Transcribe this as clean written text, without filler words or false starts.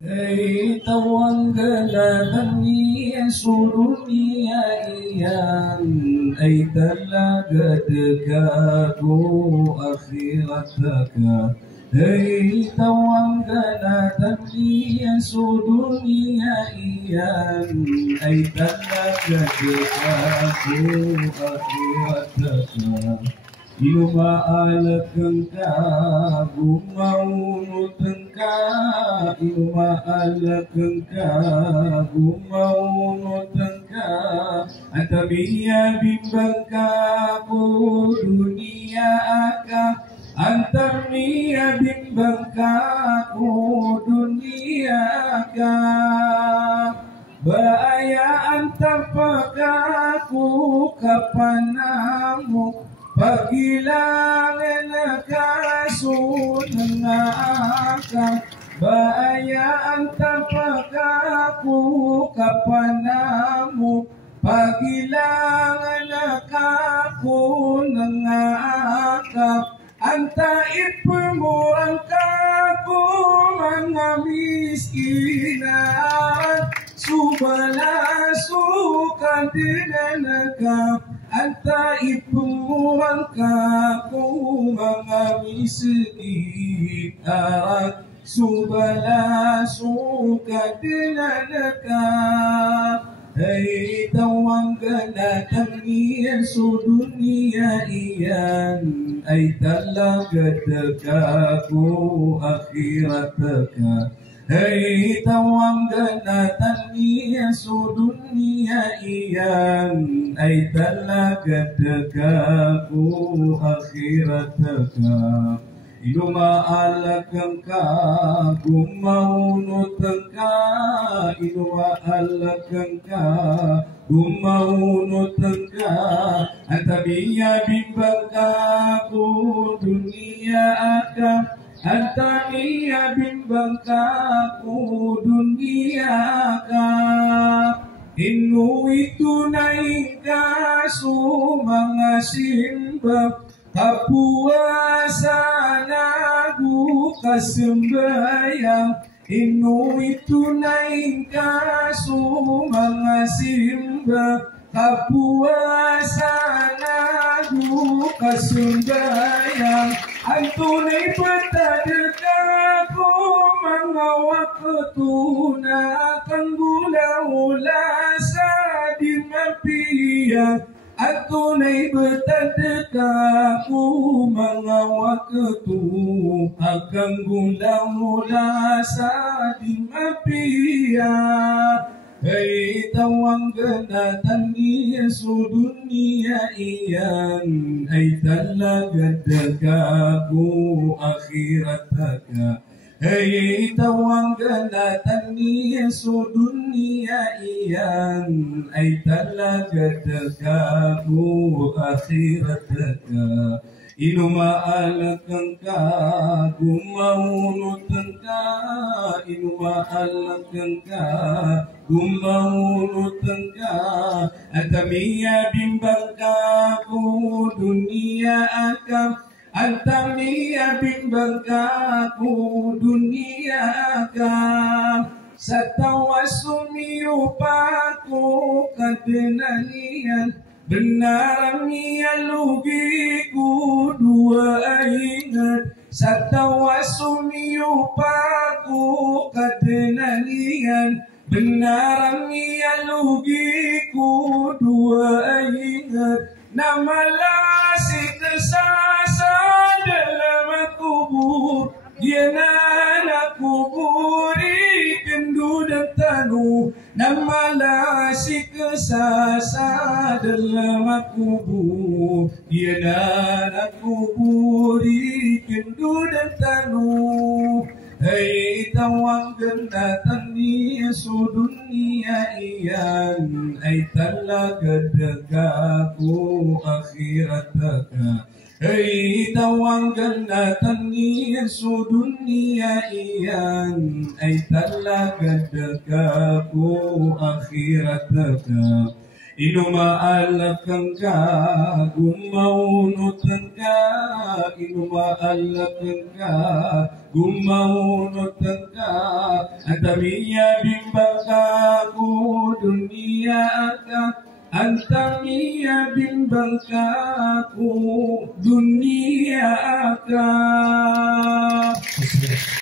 Hei tawang galabangi sudunia iyan ay talaga dekaku akhirataka. Hei tawang galabangi sudunia iyan ay talaga dekaku akhirataka. Ilumaalakang ka, gumaunutang ka, ilumaalakang ka, gumaunutang ka, at tabiya bimbang ka po dunia ka, ang tabiya bimbang ka po dunia ka. Baayaan tapakaku kapanamu pagilangan kasunang akang baayaan tapakaku kapanamu pagilangan aku ng akap antait pemurang kaku mga miskinan subala sukan dinanakap antait pemurang kaku mga miskinan subala sukan dinanakap. Hei tawang ganatang iyan su dunia iyan ay talaga dekaku akhirataka. Hei tawang ganatang iyan su dunia iyan ay talaga dekaku akhirataka. Ilumaalakang ka, gumaunutang ka, ilumaalakang ka, gumaunutang ka, at tabiya bimbang ka, ku dunia ka, at tabiya bimbang ka, ku dunia ka. Inuwi tunay ka, mga simbang, kapuasan aku kasembayang inuwi tunay kaso mga simba kapuasan aku kasembayang ang tunay patadaka ko mga wakatuna kang gula-ula sa dimapiyang at tunay betadekaku mga waktu agang gula-mula sa dimapia. Hei tawang ganatan niya su dunia iyan ay talaga dekaku akhirataka. Hei tawang ganatan niya su dunia iyan ay talaga dekaku akhirataka. Inumaalakang ka, gumaunutang ka, inumaalakang ka, gumaunutang ka, at tamiya bimbang ka ku dunia akam. Antamiya bimbang kaku dunia ka sa tawas sumiupaku kadenanian benar mialugiku dua ingat sa tawas sumiupaku kadenanian benar mialugiku dua ingat namalah si kesasa dalam kubur dia nak kuburi kendu dan tanu namalah si kesasa dalam kubur dia nak kuburi kendu dan tanu. Hei tawang ganatan niya su dunia iyan ay talaga dekaku akhirataka. Hei tawang ganatan niya su dunia iyan ay talaga dekaku akhirataka. inu maalakang ka, gumaunot ka, inu maalakang ka, gumaunot ka, antamiya bimbang ka ku dunia ka, antamiya bimbang ka ku dunia ka.